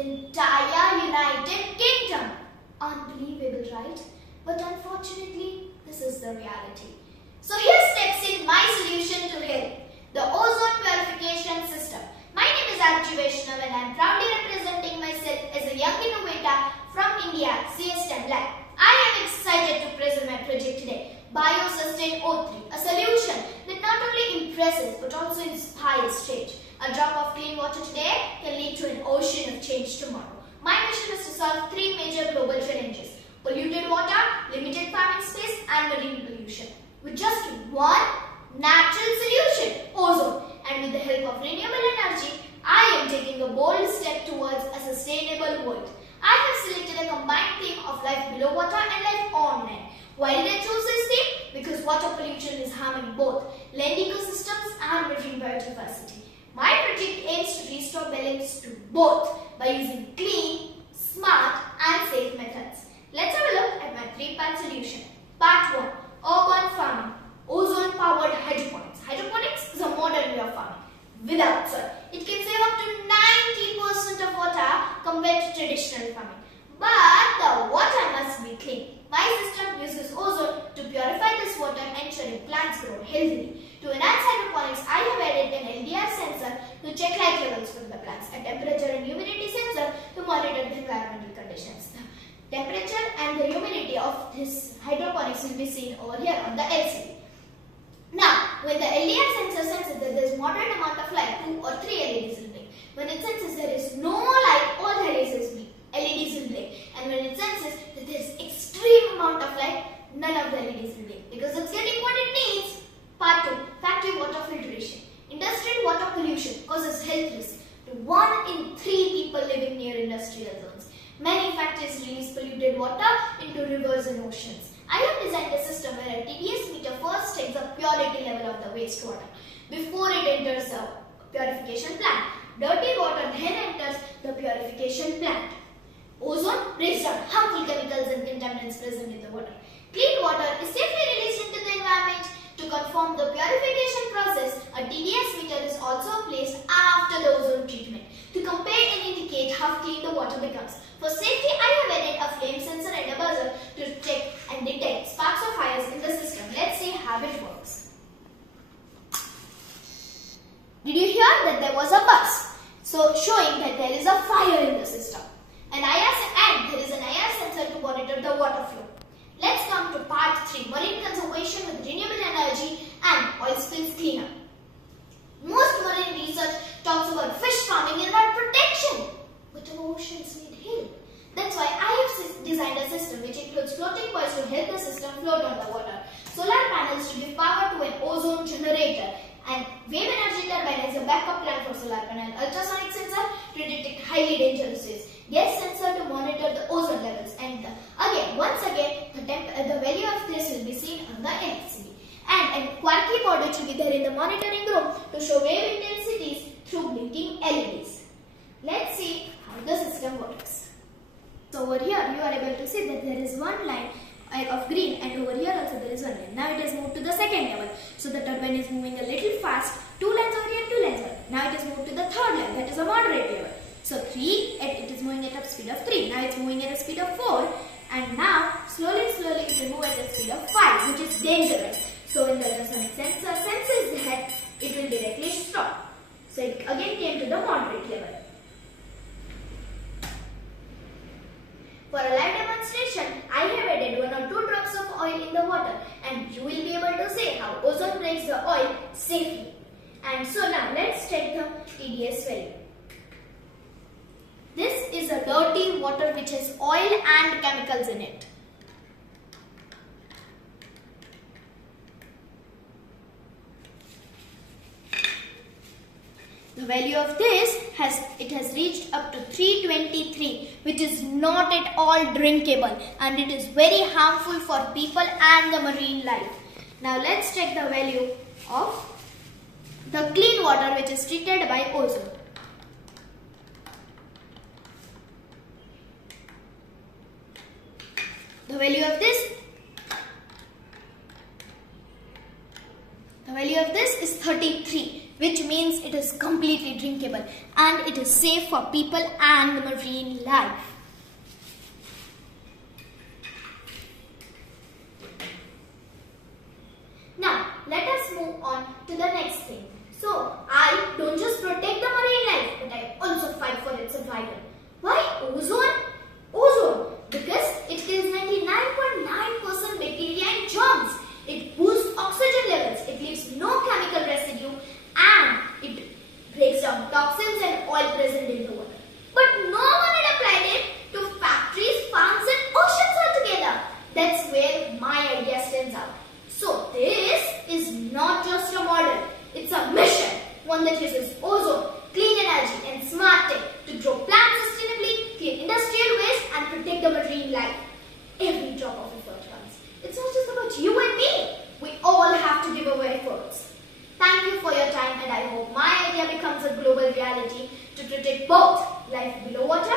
the entire United Kingdom. Unbelievable, right? But unfortunately, this is the reality. So here steps in my solution to help. The ozone purification system. My name is Archi Vaishnav and I am proudly representing myself as a young innovator from India, CS10 Lab. I am excited to present my project today, BioSustain O3, a solution that not only impresses but also inspires change. A drop of clean water today can lead to an ocean of change tomorrow. My mission is to solve three major global challenges: polluted water, limited farming space and marine pollution. With just one natural solution, ozone. And with the help of renewable energy, I am taking a bold step towards a sustainable world. I have selected a combined theme of life below water and life on land. Why did I choose this theme? Because water pollution is harming both land ecosystems and marine biodiversity. My project aims to restore balance to both by using clean, smart and safe methods. Let's have a look at my three-part solution. Part 1. Urban farming. Ozone-powered hydroponics. Hydroponics is a modern way of farming without soil. It can save up to 90% of water compared to traditional farming. But the water must be clean. My system uses ozone to purify this water, ensuring plants grow healthily. To enhance hydroponics, I have added an LDR sensor to check light levels from the plants, a temperature and humidity sensor to monitor the environmental conditions. The temperature and the humidity of this hydroponics will be seen over here on the LCD. Now, when the LDR sensor senses that there is moderate amount of light, 2 or 3 LEDs will blink. When it senses there is no light, all the LEDs will blink. And when it senses that there is extreme amount of light, none of the LEDs will blink. Because it's getting what it needs. Part 2. Factory water filtration. Industrial water pollution causes health risks to 1 in 3 people living near industrial zones. Many factories release polluted water into rivers and oceans. I have designed a system where a TDS meter first checks the purity level of the wastewater before it enters the purification plant. Dirty water then enters the purification plant. Ozone breaks down harmful chemicals and contaminants present in the water. Clean water is safely released into the environment. To confirm the purification process, a TDS meter is also placed after the ozone treatment to compare and indicate how clean the water becomes. For safety, I have added a flame sensor and a buzzer to check and detect sparks or fires in the system. Let's see how it works. Did you hear that there was a buzz? So showing that there is a fire in the system. And there is an IR sensor to monitor the water flow. Let's come to part 3, marine conservation with renewable energy and oil spills cleanup. Most marine research talks about fish farming and not protection. But our oceans need help. That's why I have designed a system which includes floating buoys to help the system float on the water, solar panels to give power to an ozone generator, and wave energy turbine as a backup plan for solar panel, ultrasonic sensor to detect highly dangerous waves, gas sensor to monitor the ozone levels, and once again the value of this will be seen on the LCD. And a Quarky board which will be there in the monitoring room to show wave intensities through blinking LEDs. Let's see how the system works. So over here you are able to see that there is one line of green and over here also there is one line. Now it has moved to the second level. So the turbine is moving a little fast. 2 lines over here, 2 lines over here. Now it has moved to the third line, that is a moderate level. So 3, it is moving at a speed of 3. Now it is moving at a speed of 4. And now slowly it will move at a speed of 5, which is dangerous. So when the ultrasonic sensor senses that, it will directly stop. So it again came to the moderate level. For a live demonstration, I have added 1 or 2 drops of oil in the water and you will be able to see how ozone breaks the oil safely. And so now let's check the TDS value. This is a dirty water which has oil and chemicals in it. The value of this has reached up to 323, which is not at all drinkable and it is very harmful for people and the marine life. Now let's check the value of the clean water which is treated by ozone. The value of this is 33. which means it is completely drinkable and it is safe for people and the marine life. Now, let us move on to the next thing. So, I don't just protect the marine life, but I also fight for its survival. Why ozone? Ozone, because it kills 99.9% bacteria and germs. It boosts oxygen levels, it leaves no chemical residue, and it breaks down toxins and oil present in the water. But no one had applied it to factories, farms and oceans altogether. That's where my idea stands out. So this is not just a model, it's a mission. One that uses ozone, clean energy and smart tech to grow plants sustainably, clean industrial waste and protect the marine life. Every drop of effort counts. It's not just about you and me. We all have to give our efforts. Thank you for your time and I hope my idea becomes a global reality to protect both life below water